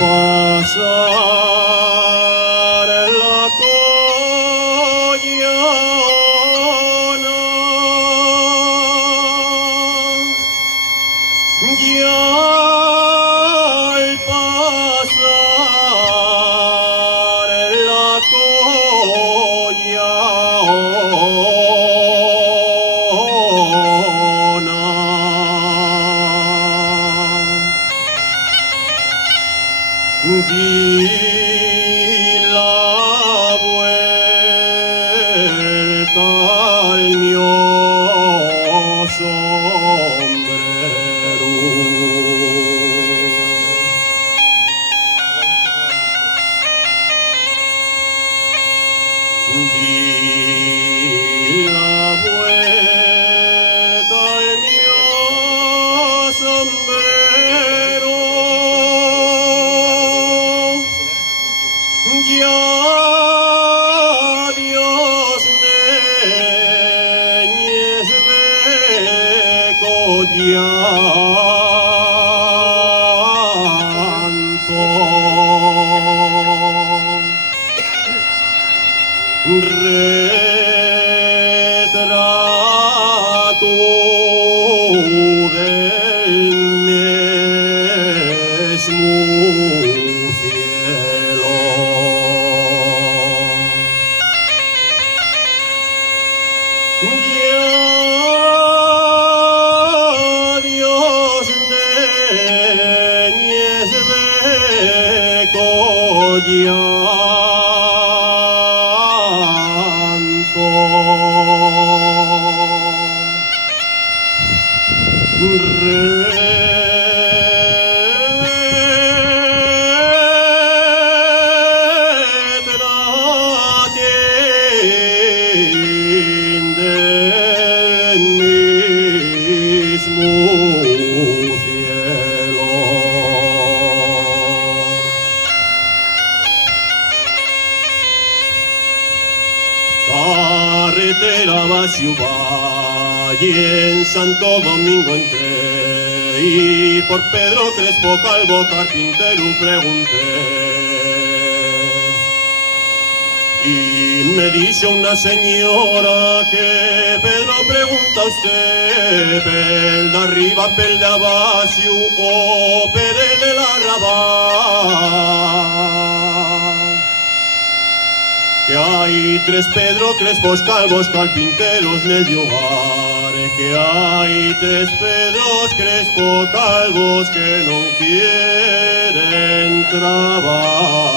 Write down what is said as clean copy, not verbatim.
pasar la Collana, y al pasar la Collana, di la vuelta al mío sombrero. Di la vuelta al mío sombrero. Ya Dios neñes de collanto, retrato del mismo cielo. Ya Dios neñes de collanto, retratín del mismo cielo. Carretera va Ciudad y en Santo Domingo entré, y por Pedro Crespo Calvo carpintero pregunté. Y me dice una señora que Pedro pregunta a usted, pel de arriba, pel de abajo o pel de la arrabal. Que hay tres Pedro Crespos Calvos carpinteros en el lugar, que hay tres Pedros Crespo Calvos que no quieren trabajar.